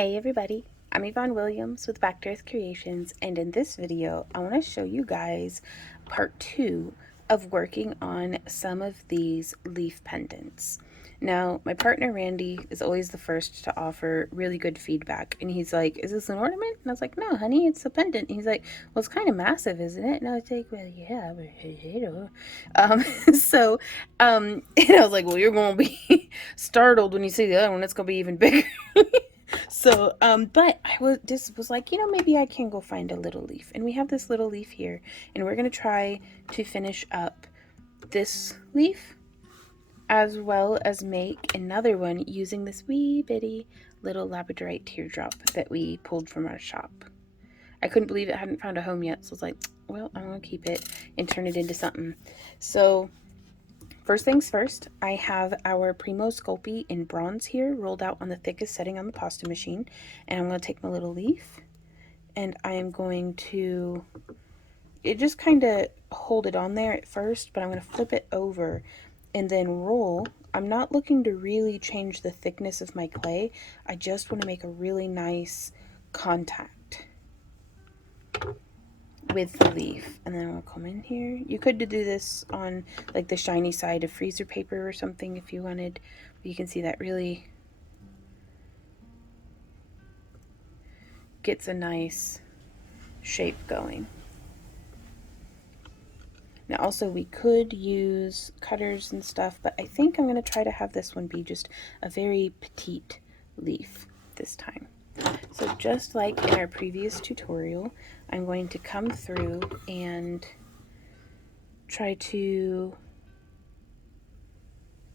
Hey everybody, I'm Yvonne Williams with Back to Earth Creations, and in this video I want to show you guys part 2 of working on some of these leaf pendants. Now, my partner Randy is always the first to offer really good feedback, and he's like, is this an ornament? And I was like, no honey, it's a pendant. And he's like, well, it's kind of massive, isn't it? And I was like, well, yeah, but you know. And I was like, well, you're gonna be startled when you see the other one. It's gonna be even bigger. But I was like, maybe I can go find a little leaf. And we have this little leaf here, and we're going to try to finish up this leaf as well as make another one using this wee bitty little labradorite teardrop that we pulled from our shop. I couldn't believe it hadn't found a home yet, so I was like, well, I'm going to keep it and turn it into something. So first things first, I have our Primo Sculpey in bronze here, rolled out on the thickest setting on the pasta machine. And I'm going to take my little leaf, and I am going to just kind of hold it on there at first, but I'm going to flip it over and then roll. I'm not looking to really change the thickness of my clay. I just want to make a really nice contact with the leaf. And then I'll come in here. You could do this on like the shiny side of freezer paper or something if you wanted. But you can see that really gets a nice shape going. Now also we could use cutters and stuff, but I think I'm going to try to have this one be just a very petite leaf this time. So just like in our previous tutorial, I'm going to come through and try to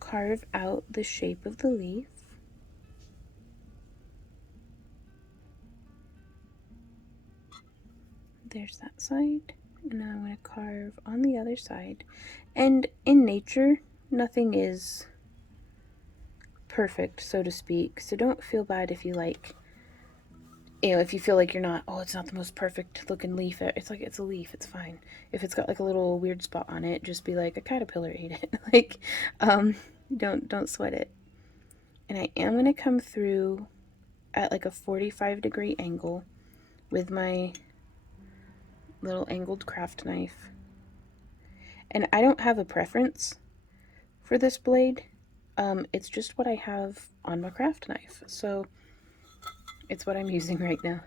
carve out the shape of the leaf. There's that side. And now I'm going to carve on the other side. And in nature, nothing is perfect, so to speak. So don't feel bad if you if you feel like you're not, oh, it's not the most perfect looking leaf. It's like, it's a leaf, it's fine. If it's got like a little weird spot on it, just be like, a caterpillar ate it. Don't sweat it. And I am going to come through at like a 45-degree angle with my little angled craft knife. And I don't have a preference for this blade. It's just what I have on my craft knife. So it's what I'm using right now.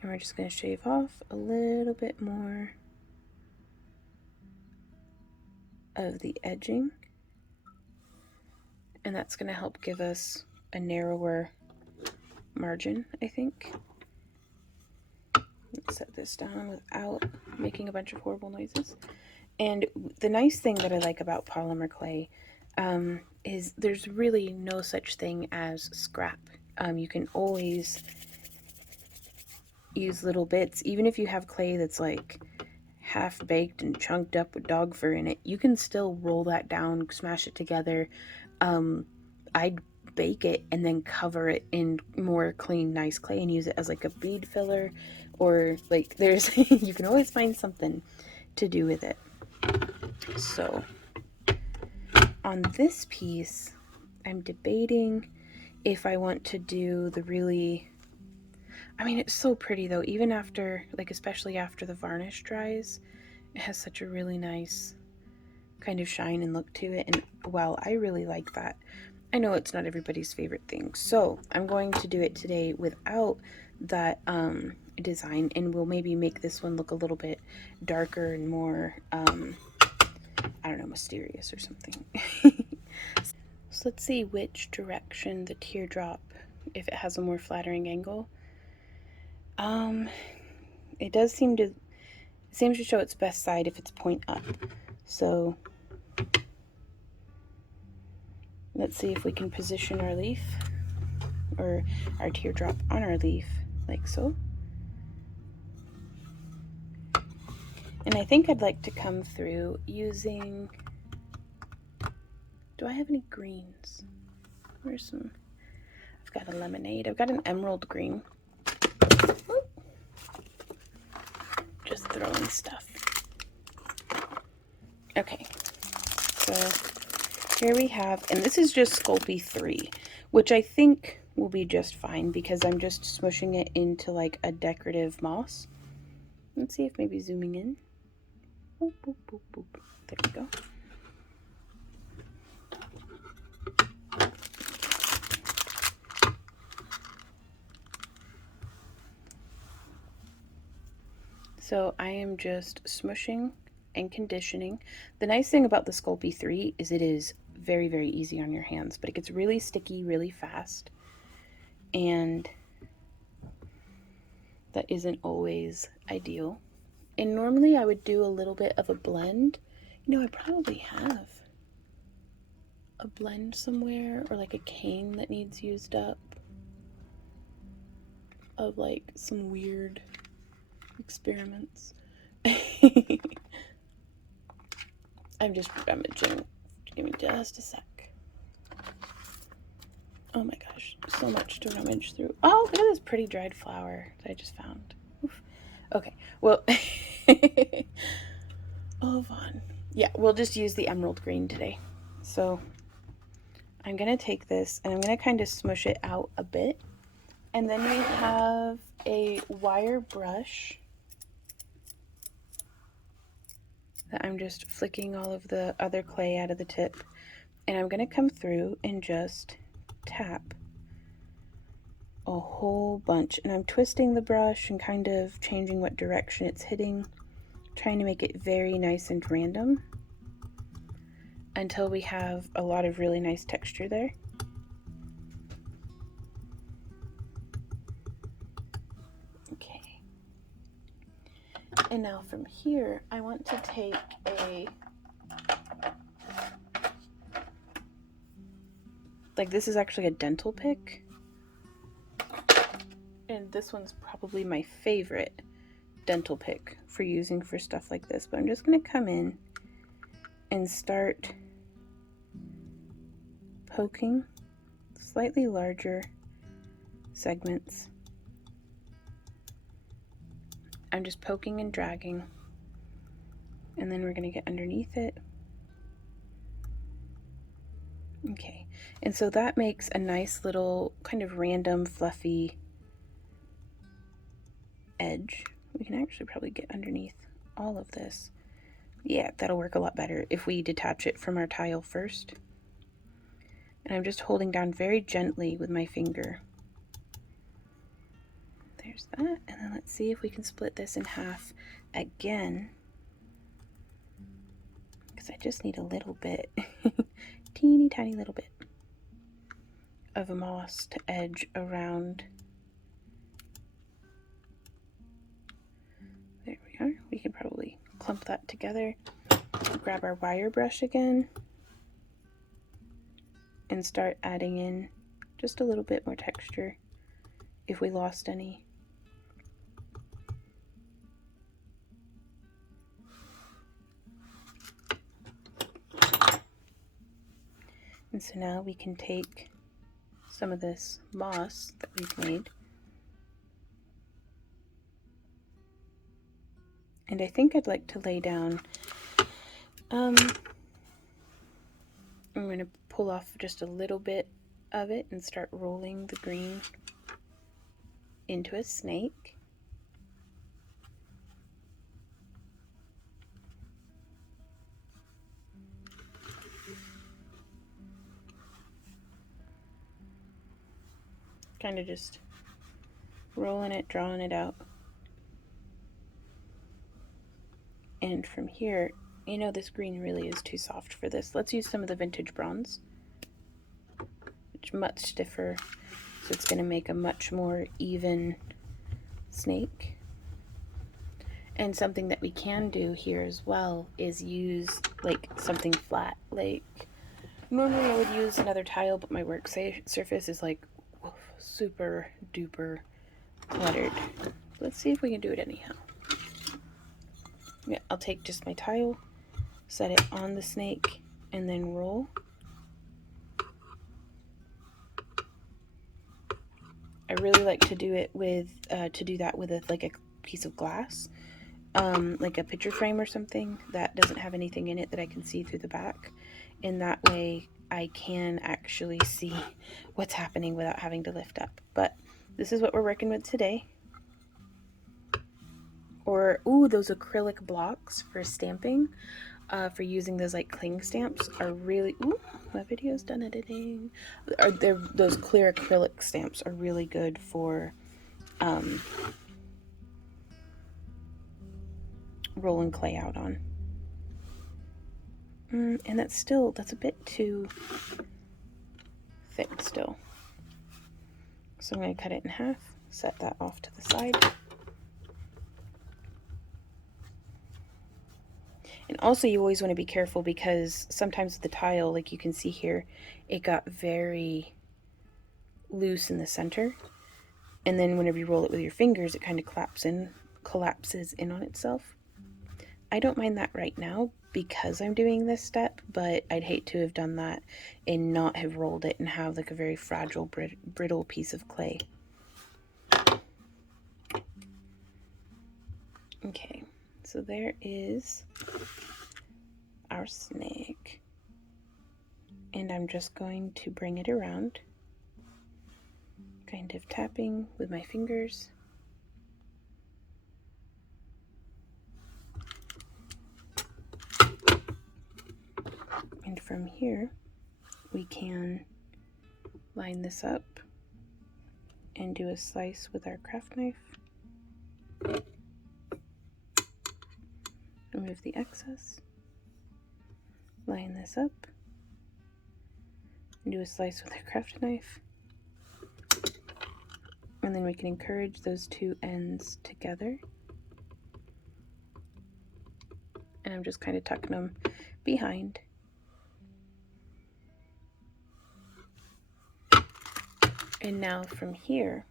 And we're just going to shave off a little bit more of the edging. And that's going to help give us a narrower margin, I think. Let's set this down without making a bunch of horrible noises. And the nice thing that I like about polymer clay is there's really no such thing as scrap. You can always use little bits, even if you have clay that's like half baked and chunked up with dog fur in it, you can still roll that down, smash it together. I'd bake it and then cover it in more clean, nice clay and use it as like a bead filler, or like there's you can always find something to do with it. So on this piece, I'm debating if I want to do the really, I mean, it's so pretty though, even after, like, especially after the varnish dries, it has such a really nice kind of shine and look to it. And well, I really like that. I know it's not everybody's favorite thing, so I'm going to do it today without that design, and we'll maybe make this one look a little bit darker and more, I don't know, mysterious or something. So let's see which direction the teardrop, if it has a more flattering angle. It does seem to show its best side if it's point up. So let's see if we can position our leaf, or our teardrop on our leaf, like so. And I think I'd like to come through using, do I have any greens? Where's some? I've got a lemonade. I've got an emerald green. Whoop. Just throwing stuff. Okay, so here we have, and this is just Sculpey 3, which I think will be just fine because I'm just smushing it into like a decorative moss. Let's see if maybe zooming in. Boop, boop, boop, boop. There we go. So I am just smushing and conditioning. The nice thing about the Sculpey 3 is it is very, very easy on your hands, but it gets really sticky really fast. And that isn't always ideal. And normally I would do a little bit of a blend. You know, I probably have a blend somewhere, or like a cane that needs used up, of like some weird experiments. I'm just rummaging. Give me just a sec. Oh my gosh, so much to rummage through. Oh, look at this pretty dried flower that I just found. Oof. Okay, well, oh, Vaughn. Yeah, we'll just use the emerald green today. So I'm going to take this and I'm going to kind of smush it out a bit. And then we have a wire brush that I'm just flicking all of the other clay out of the tip. And I'm going to come through and just tap a whole bunch. And I'm twisting the brush and kind of changing what direction it's hitting, trying to make it very nice and random until we have a lot of really nice texture there. Okay. And now from here, I want to take this is actually a dental pick. And this one's probably my favorite dental pick for using for stuff like this. But I'm just going to come in and start poking slightly larger segments. I'm just poking and dragging, and then we're going to get underneath it. Okay, and so that makes a nice little kind of random fluffy edge. We can actually probably get underneath all of this. Yeah, that'll work a lot better if we detach it from our tile first. And I'm just holding down very gently with my finger. There's that. And then let's see if we can split this in half again, because I just need a little bit, teeny tiny little bit of moss to edge around. There we are. We can probably clump that together. Grab our wire brush again and start adding in just a little bit more texture if we lost any. And so now we can take some of this moss that we've made, and I think I'd like to lay down, I'm going to pull off just a little bit of it and start rolling the green into a snake. Kind of just rolling it, drawing it out. And from here, you know, this green really is too soft for this. Let's use some of the vintage bronze. It's much stiffer, so it's going to make a much more even snake. And something that we can do here as well is use like something flat. Like normally I would use another tile, but my work surface is like super duper cluttered. Let's see if we can do it anyhow. Yeah, I'll take just my tile, set it on the snake, and then roll. I really like to do it with like a piece of glass, like a picture frame or something that doesn't have anything in it that I can see through the back. And that way I can actually see what's happening without having to lift up. But this is what we're working with today. Or, ooh, those acrylic blocks for stamping, for using those like cling stamps are really, ooh, my video's done editing. Those clear acrylic stamps are really good for rolling clay out on. And that's a bit too thick still. So I'm going to cut it in half, set that off to the side. And also you always want to be careful because sometimes with the tile, like you can see here, it got very loose in the center. And then whenever you roll it with your fingers, it kind of collapses in on itself. I don't mind that right now because I'm doing this step, but I'd hate to have done that and not have rolled it and have like a very fragile, brittle piece of clay. Okay, so there is our snake. And I'm just going to bring it around, kind of tapping with my fingers. And from here, we can line this up and do a slice with our craft knife. Remove the excess. Line this up and do a slice with our craft knife. And then we can encourage those two ends together. And I'm just kind of tucking them behind. And now from here,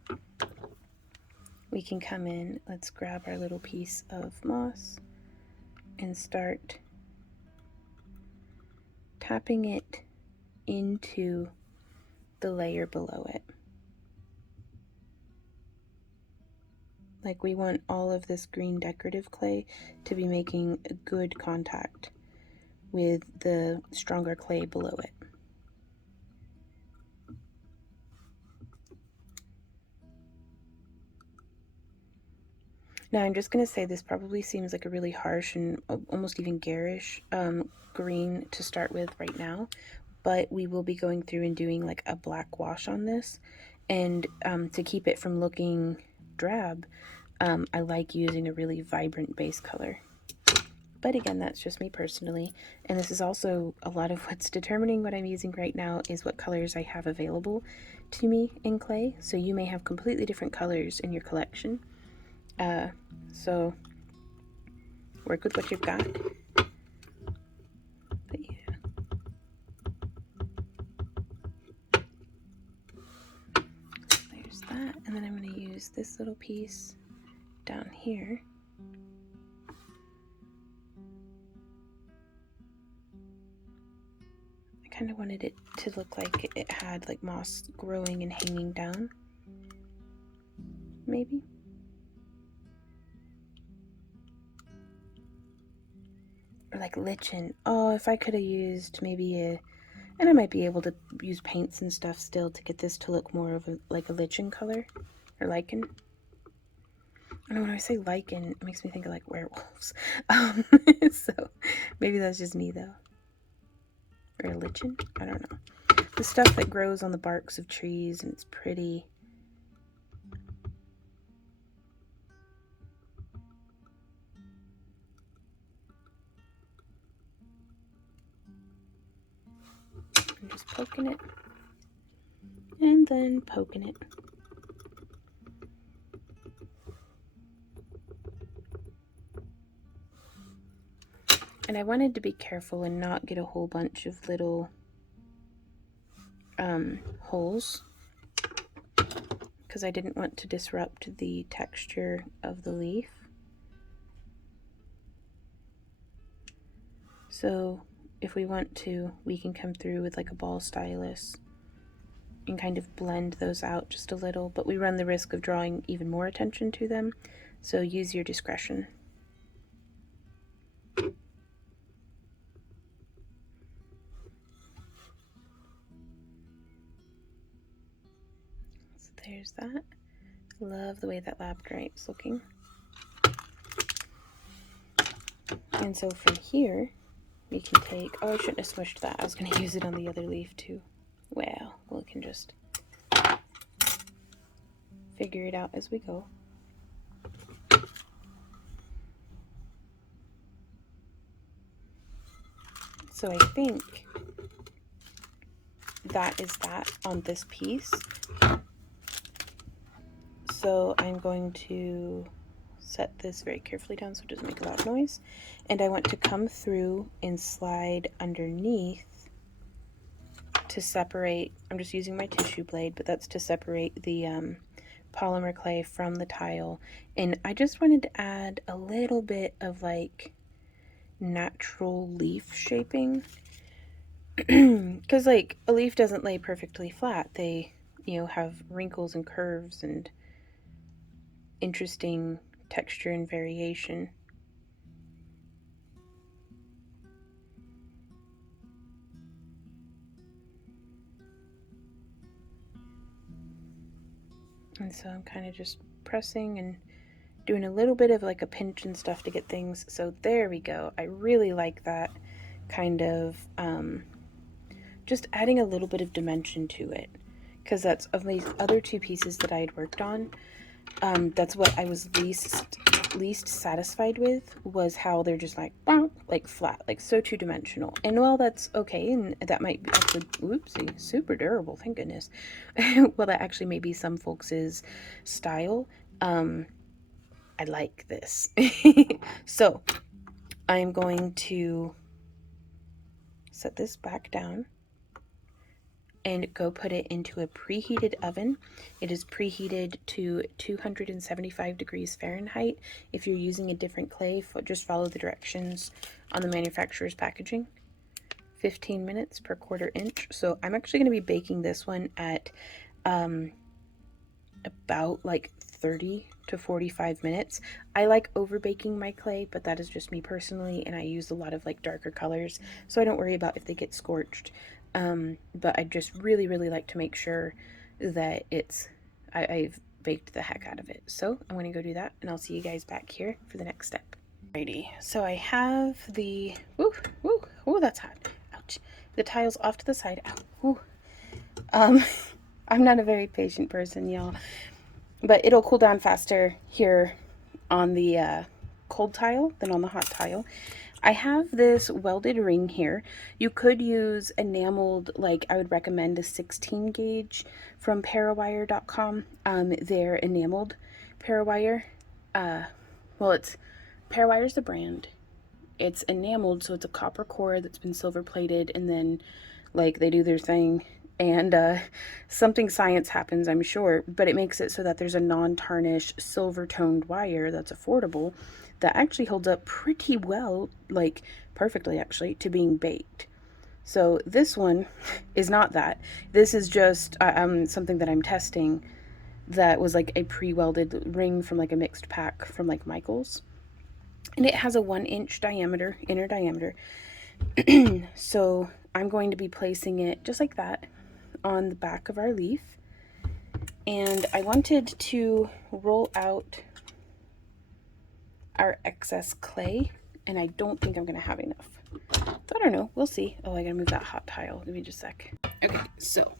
we can come in, let's grab our little piece of moss and start tapping it into the layer below it. Like we want all of this green decorative clay to be making a good contact with the stronger clay below it. Now I'm just going to say this probably seems like a really harsh and almost even garish green to start with right now, but we will be going through and doing like a black wash on this, and to keep it from looking drab, I like using a really vibrant base color. But again, that's just me personally, and this is also a lot of what's determining what I'm using right now is what colors I have available to me in clay. So you may have completely different colors in your collection. So work with what you've got. But yeah. So there's that, and then I'm going to use this little piece down here. I kind of wanted it to look like it had like moss growing and hanging down. Maybe. Or like lichen. Oh, if I could have used maybe and I might be able to use paints and stuff still to get this to look more of like a lichen color, or lichen. I know when I say lichen, it makes me think of like werewolves. So maybe that's just me though. Or a lichen? I don't know. The stuff that grows on the barks of trees and it's pretty. I'm just poking it. And then poking it. And I wanted to be careful and not get a whole bunch of little holes, because I didn't want to disrupt the texture of the leaf. So if we want to, we can come through with like a ball stylus and kind of blend those out just a little, but we run the risk of drawing even more attention to them, so use your discretion. there's that. Love the way that labradorite's looking. And so from here, we can take, oh, I shouldn't have smushed that. I was going to use it on the other leaf too. Well, we can just figure it out as we go. So I think that is that on this piece. So I'm going to set this very carefully down so it doesn't make a loud noise. And I want to come through and slide underneath to separate, I'm just using my tissue blade, but that's to separate the polymer clay from the tile. And I just wanted to add a little bit of like natural leaf shaping, because like a leaf doesn't lay perfectly flat. They, you know, have wrinkles and curves and interesting texture and variation. And so I'm kind of just pressing and doing a little bit of like a pinch and stuff to get things. So there we go. I really like that kind of just adding a little bit of dimension to it, because that's of these other two pieces that I had worked on. That's what I was least satisfied with, was how they're just like bonk, like flat, like so two-dimensional. And while that's okay, and that might be actually, whoopsie, super durable, thank goodness. Well, that actually may be some folks' style. I like this. So I'm going to set this back down and go put it into a preheated oven. It is preheated to 275 degrees Fahrenheit. If you're using a different clay, just follow the directions on the manufacturer's packaging. 15 minutes per 1/4 inch. So I'm actually going to be baking this one at about like 30 to 45 minutes. I like over baking my clay, but that is just me personally, and I use a lot of like darker colors, so I don't worry about if they get scorched. But I just really like to make sure that I've baked the heck out of it. So I'm going to go do that, and I'll see you guys back here for the next step. Alrighty, so I have the, oh, that's hot, ouch, the tiles off to the side. Ow, I'm not a very patient person, y'all, but it'll cool down faster here on the cold tile than on the hot tile. I have this welded ring here. You could use enameled, like I would recommend a 16 gauge from parawire.com. They're enameled Parawire. Well, it's Parawire's the brand. It's enameled, so it's a copper core that's been silver plated, and then like they do their thing, and something science happens, I'm sure, but it makes it so that there's a non-tarnished silver toned wire that's affordable, that actually holds up pretty well, like perfectly actually, to being baked. So this one is not that. This is just something that I'm testing that was like a pre-welded ring from like a mixed pack from like Michael's. And it has a 1-inch diameter, inner diameter. So I'm going to be placing it just like that on the back of our leaf. And I wanted to roll out our excess clay, and I don't think I'm going to have enough. So I don't know. We'll see. Oh, I got to move that hot tile. Give me just a sec. Okay, so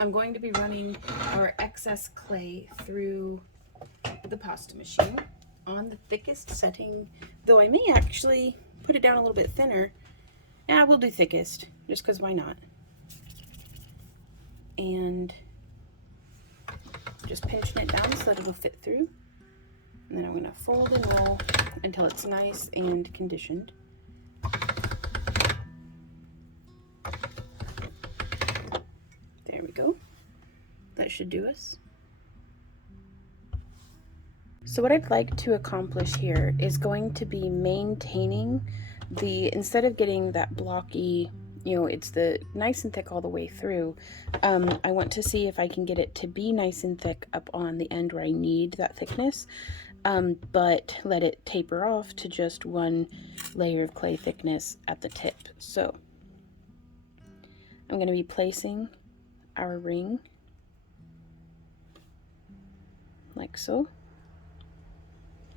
I'm going to be running our excess clay through the pasta machine on the thickest setting, though I may actually put it down a little bit thinner. Yeah, we'll do thickest, just because why not? And just pinching it down so that it'll fit through. And then I'm going to fold and roll until it's nice and conditioned. There we go. That should do us. So what I'd like to accomplish here is going to be maintaining the, instead of getting that blocky, you know, it's the nice and thick all the way through, I want to see if I can get it to be nice and thick up on the end where I need that thickness, but let it taper off to just one layer of clay thickness at the tip. So I'm going to be placing our ring like so.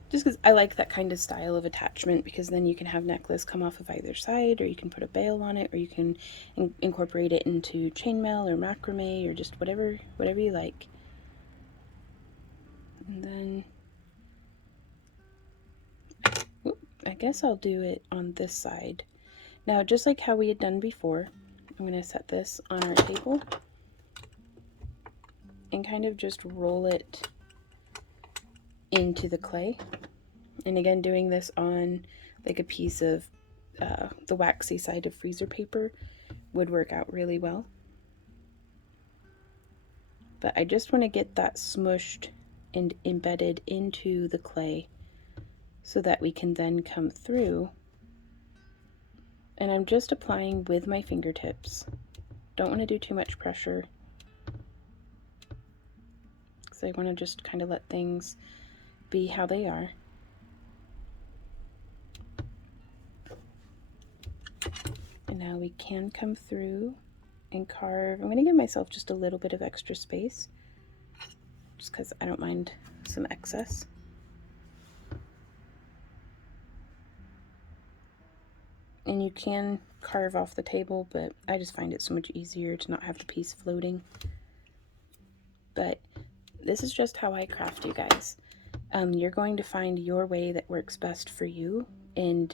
Just because I like that kind of style of attachment, because then you can have necklace come off of either side, or you can put a bail on it, or you can incorporate it into chainmail or macrame or just whatever you like. And then I guess I'll do it on this side. Now, just like how we had done before, I'm going to set this on our table and kind of just roll it into the clay. And again, doing this on like a piece of the waxy side of freezer paper would work out really well. But I just want to get that smushed and embedded into the clay so that we can then come through. And I'm just applying with my fingertips. Don't want to do too much pressure, because I want to just kind of let things be how they are. And now we can come through and carve. I'm going to give myself just a little bit of extra space, just because I don't mind some excess. And you can carve off the table, but I just find it so much easier to not have the piece floating. But this is just how I craft, you guys. You're going to find your way that works best for you, and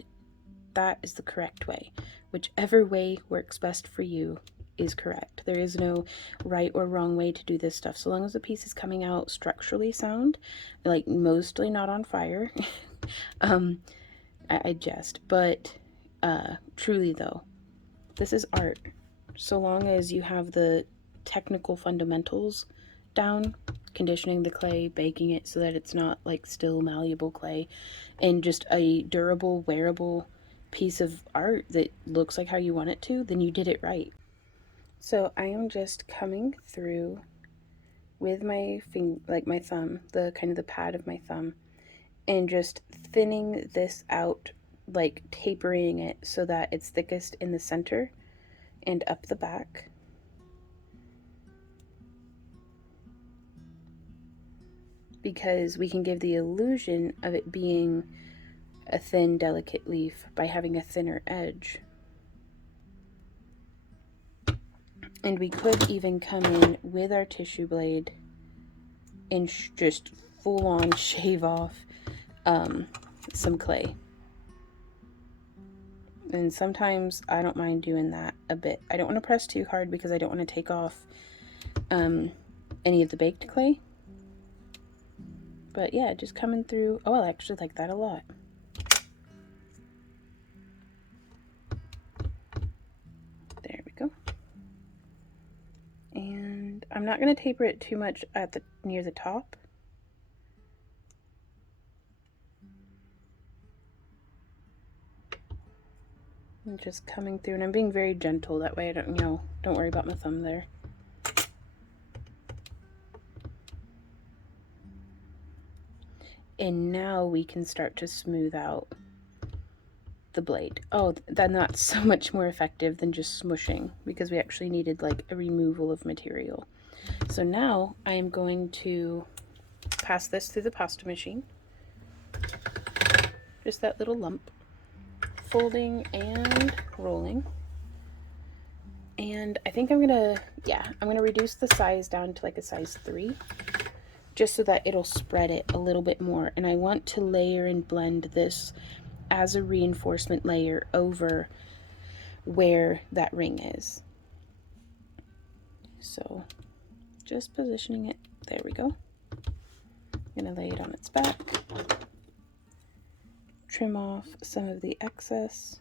that is the correct way. Whichever way works best for you is correct. There is no right or wrong way to do this stuff. So long as the piece is coming out structurally sound, like mostly not on fire. I jest, but truly though, this is art. So long as you have the technical fundamentals down, conditioning the clay, baking it so that it's not like still malleable clay, and just a durable, wearable piece of art that looks like how you want it to, then you did it right. So I am just coming through with my my thumb, the kind of the pad of my thumb, and just thinning this out, like tapering it so that it's thickest in the center and up the back. Because we can give the illusion of it being a thin, delicate leaf by having a thinner edge. And we could even come in with our tissue blade and just full on shave off some clay. And sometimes I don't mind doing that a bit. I don't want to press too hard because I don't want to take off any of the baked clay. But yeah, just coming through. Oh, I actually like that a lot. There we go. And I'm not going to taper it too much at near the top. I'm just coming through, and I'm being very gentle. That way I don't, don't worry about my thumb there. And now we can start to smooth out the blade. Oh, that's so much more effective than just smushing, because we actually needed like a removal of material. So now I am going to pass this through the pasta machine. Just that little lump. Folding and rolling. And I think I'm gonna reduce the size down to like a size 3, just so that it'll spread it a little bit more. And I want to layer and blend this as a reinforcement layer over where that ring is. So just positioning it, there we go. I'm gonna lay it on its back, trim off some of the excess.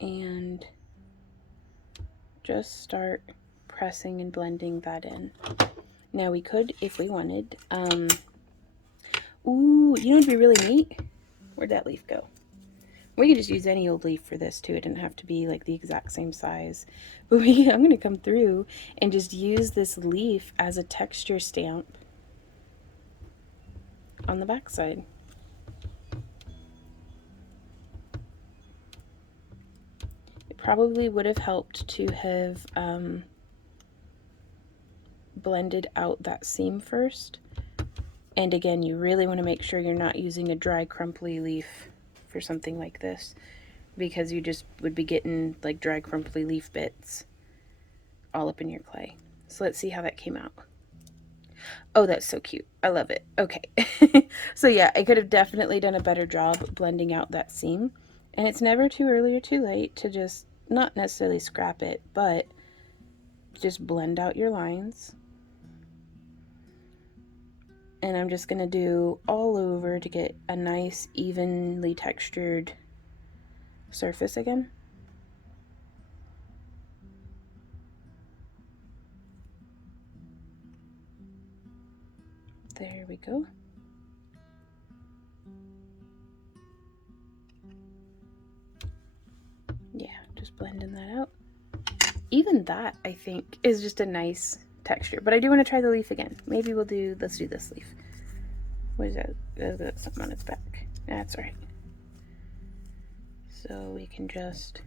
And just start pressing and blending that in. Now we could, if we wanted, ooh, you know what'd be really neat? Where'd that leaf go? We could just use any old leaf for this too. It didn't have to be like the exact same size. But I'm gonna come through and just use this leaf as a texture stamp on the back side. probably would have helped to have blended out that seam first. And again, you really want to make sure you're not using a dry crumply leaf for something like this, because you just would be getting like dry crumply leaf bits all up in your clay. So let's see how that came out. Oh, that's so cute. I love it. Okay. So yeah, I could have definitely done a better job blending out that seam. And it's never too early or too late to just not necessarily scrap it, but just blend out your lines. And I'm just going to do all over to get a nice evenly textured surface again. There we go. Yeah, just blending that out. Even that, I think, is just a nice texture. But I do want to try the leaf again. Maybe let's do this leaf. What is that? That's something on its back. That's all right. So we can just,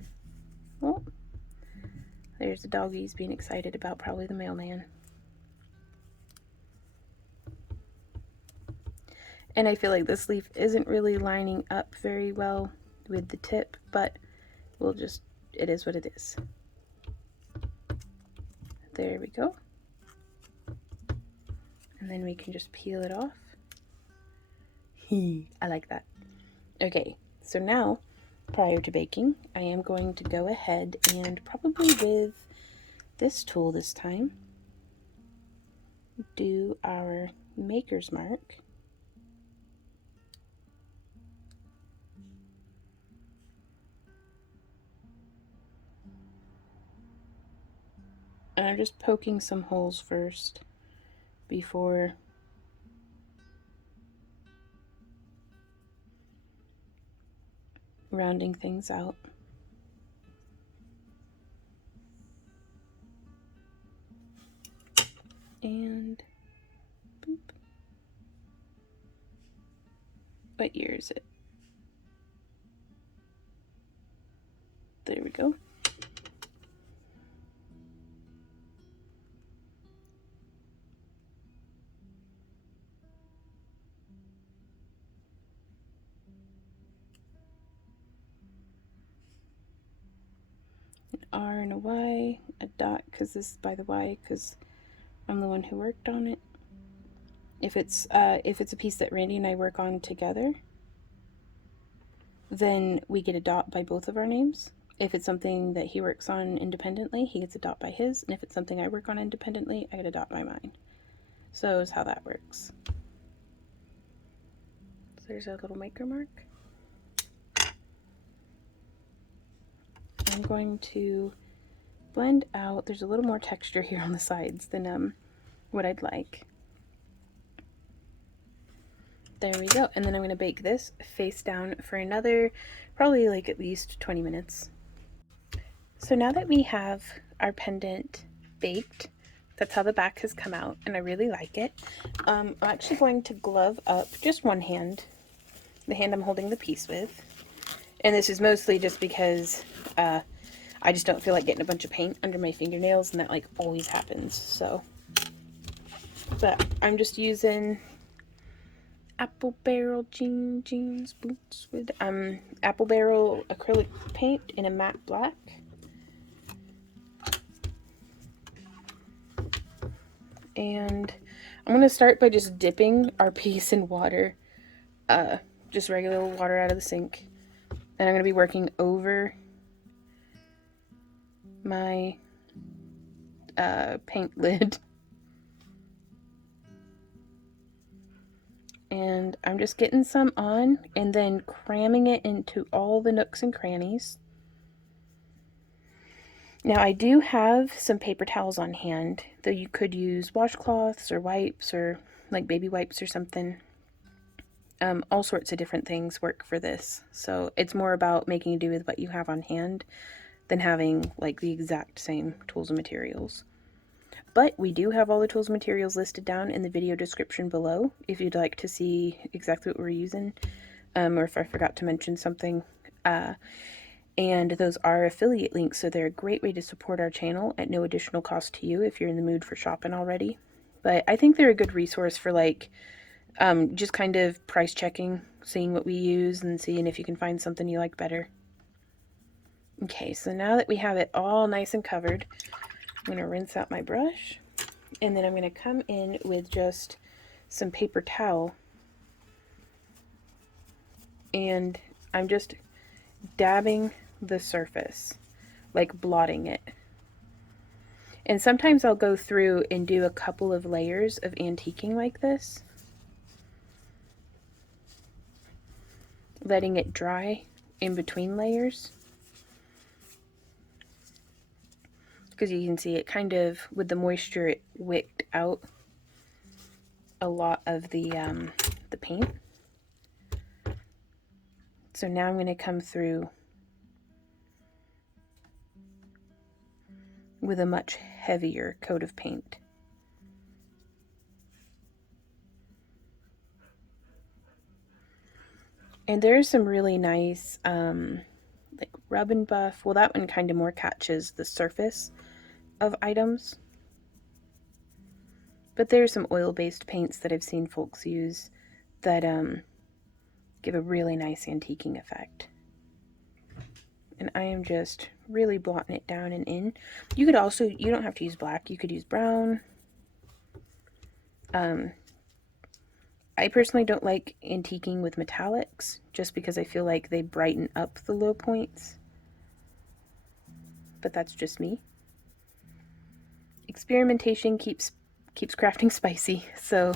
oh, there's the doggies being excited about probably the mailman. And I feel like this leaf isn't really lining up very well with the tip, but we'll just, it is what it is. There we go. And then we can just peel it off. I like that. Okay, so now, prior to baking, I am going to go ahead and probably with this tool this time, do our maker's mark. And I'm just poking some holes first before rounding things out. And boop. What year is it? There we go. An R and a Y, a dot because this is by the Y because I'm the one who worked on it. If it's a piece that Randy and I work on together, then we get a dot by both of our names. If it's something that he works on independently, he gets a dot by his, and if it's something I work on independently, I get a dot by mine. So is how that works. So there's our little maker mark. I'm going to blend out, there's a little more texture here on the sides than what I'd like. There we go. And then I'm going to bake this face down for another, probably like at least 20 minutes. So now that we have our pendant baked, that's how the back has come out, and I really like it. I'm actually going to glove up just one hand, the hand I'm holding the piece with. And this is mostly just because I just don't feel like getting a bunch of paint under my fingernails, and that like always happens. So, but I'm just using Apple Barrel jeans boots with Apple Barrel acrylic paint in a matte black. And I'm going to start by just dipping our piece in water, just regular water out of the sink. And I'm going to be working over my paint lid. And I'm just getting some on and then cramming it into all the nooks and crannies. Now I do have some paper towels on hand, though you could use washcloths or wipes or like baby wipes or something. All sorts of different things work for this. So it's more about making do with what you have on hand than having like the exact same tools and materials. But we do have all the tools and materials listed down in the video description below if you'd like to see exactly what we're using, or if I forgot to mention something. And those are affiliate links, so they're a great way to support our channel at no additional cost to you if you're in the mood for shopping already. But I think they're a good resource for like just kind of price checking, seeing what we use and seeing if you can find something you like better. Okay, so now that we have it all nice and covered, I'm going to rinse out my brush, and then I'm going to come in with just some paper towel, and I'm just dabbing the surface, like blotting it. And sometimes I'll go through and do a couple of layers of antiquing like this, letting it dry in between layers. Because you can see it kind of, with the moisture, it wicked out a lot of the paint. So now I'm going to come through with a much heavier coat of paint. And there's some really nice like rub and buff. Well, that one kind of more catches the surface of items. But there's some oil-based paints that I've seen folks use that give a really nice antiquing effect. And I am just really blotting it down and in. You could also, you don't have to use black, you could use brown. I personally don't like antiquing with metallics, just because I feel like they brighten up the low points. But that's just me. Experimentation keeps crafting spicy, so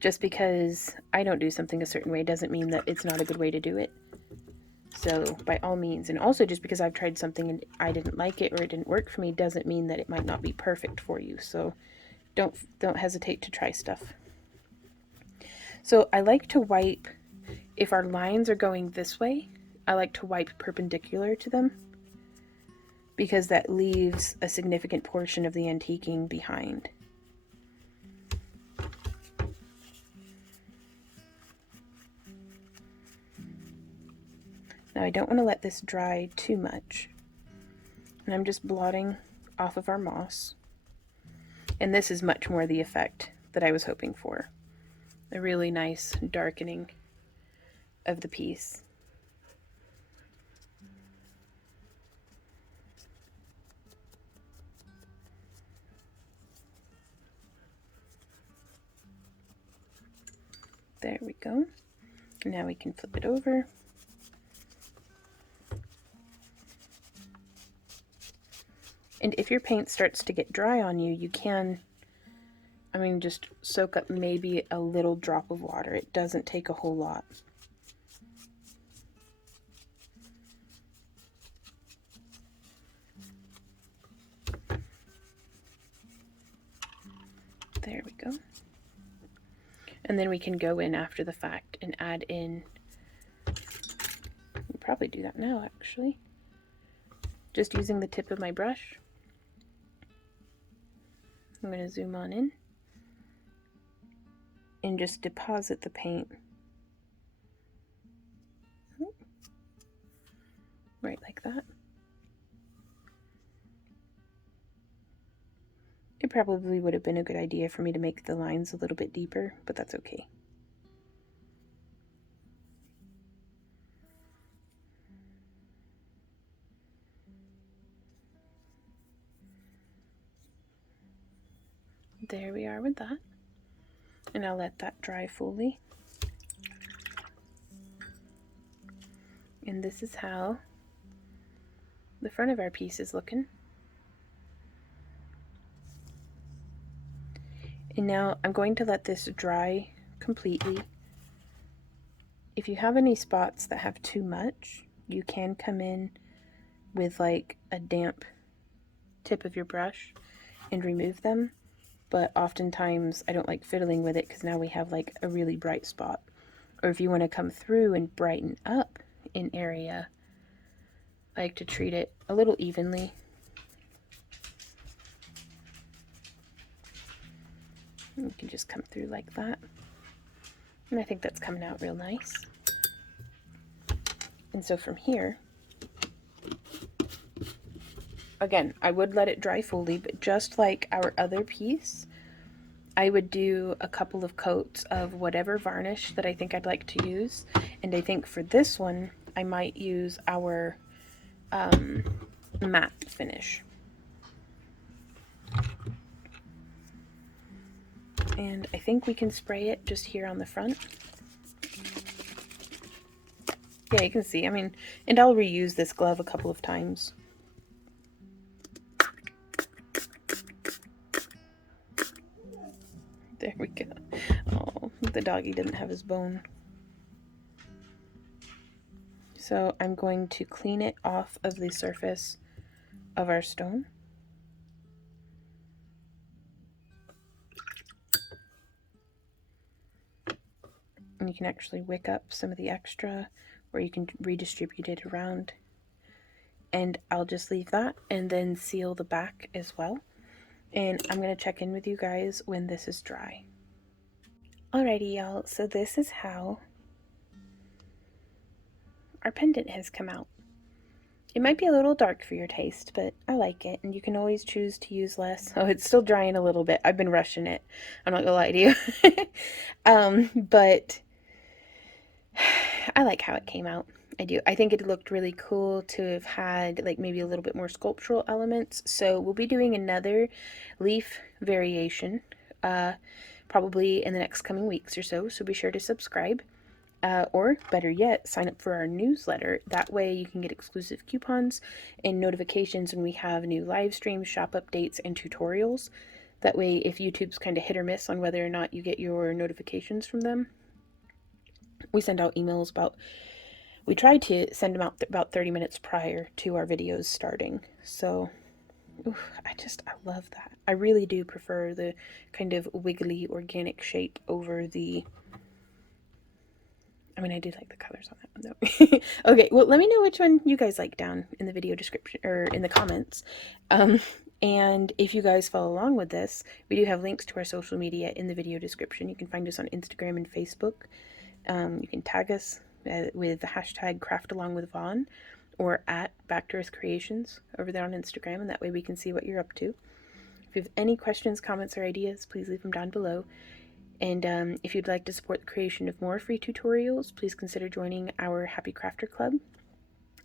just because I don't do something a certain way doesn't mean that it's not a good way to do it. So by all means, and also just because I've tried something and I didn't like it or it didn't work for me doesn't mean that it might not be perfect for you. So don't hesitate to try stuff. So I like to wipe, if our lines are going this way, I like to wipe perpendicular to them, because that leaves a significant portion of the antiquing behind. Now I don't want to let this dry too much, and I'm just blotting off of our moss. And this is much more the effect that I was hoping for. A really nice darkening of the piece. There we go. Now we can flip it over. And if your paint starts to get dry on you, you can, just soak up maybe a little drop of water. It doesn't take a whole lot. There we go. And then we can go in after the fact and add in, we'll probably do that now actually, just using the tip of my brush. I'm going to zoom on in and just deposit the paint right like that. It probably would have been a good idea for me to make the lines a little bit deeper, but that's okay. There we are with that. And I'll let that dry fully. And this is how the front of our piece is looking. And now I'm going to let this dry completely. If you have any spots that have too much, you can come in with like a damp tip of your brush and remove them. But oftentimes I don't like fiddling with it because now we have like a really bright spot. Or if you want to come through and brighten up an area, I like to treat it a little evenly. You can just come through like that. And I think that's coming out real nice. And so from here, again, I would let it dry fully, but just like our other piece, I would do a couple of coats of whatever varnish that I think I'd like to use. And I think for this one, I might use our matte finish. And I think we can spray it just here on the front. Yeah, you can see, I mean, and I'll reuse this glove a couple of times. There we go. Oh, the doggy didn't have his bone. So I'm going to clean it off of the surface of our stone. And you can actually wick up some of the extra, or you can redistribute it around. And I'll just leave that and then seal the back as well. And I'm going to check in with you guys when this is dry. Alrighty, y'all, so this is how our pendant has come out. It might be a little dark for your taste, but I like it, and you can always choose to use less. Oh, it's still drying a little bit. I've been rushing it. I'm not gonna lie to you. But I like how it came out. I do. I think it looked really cool to have had like maybe a little bit more sculptural elements. So we'll be doing another leaf variation probably in the next coming weeks or so. So be sure to subscribe. Or better yet, sign up for our newsletter. That way you can get exclusive coupons and notifications when we have new live streams, shop updates, and tutorials. That way, if YouTube's kind of hit or miss on whether or not you get your notifications from them, we send out emails we try to send them out about 30 minutes prior to our videos starting. So, I love that. I really do prefer the kind of wiggly, organic shape over the... I mean, I do like the colors on that one, though. Okay, well, let me know which one you guys like down in the video description, or in the comments. And if you guys follow along with this, we do have links to our social media in the video description. You can find us on Instagram and Facebook. You can tag us with the hashtag craftalongwithvon, or at Back to Earth Creations over there on Instagram, and that way we can see what you're up to. If you have any questions, comments, or ideas, please leave them down below. And if you'd like to support the creation of more free tutorials, please consider joining our Happy Crafter Club.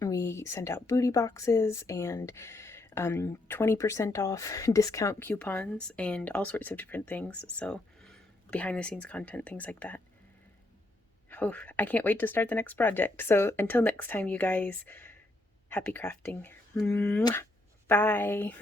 We send out booty boxes and 20% off discount coupons and all sorts of different things. So behind the scenes content, things like that. Oh, I can't wait to start the next project. So until next time, you guys, happy crafting. Bye.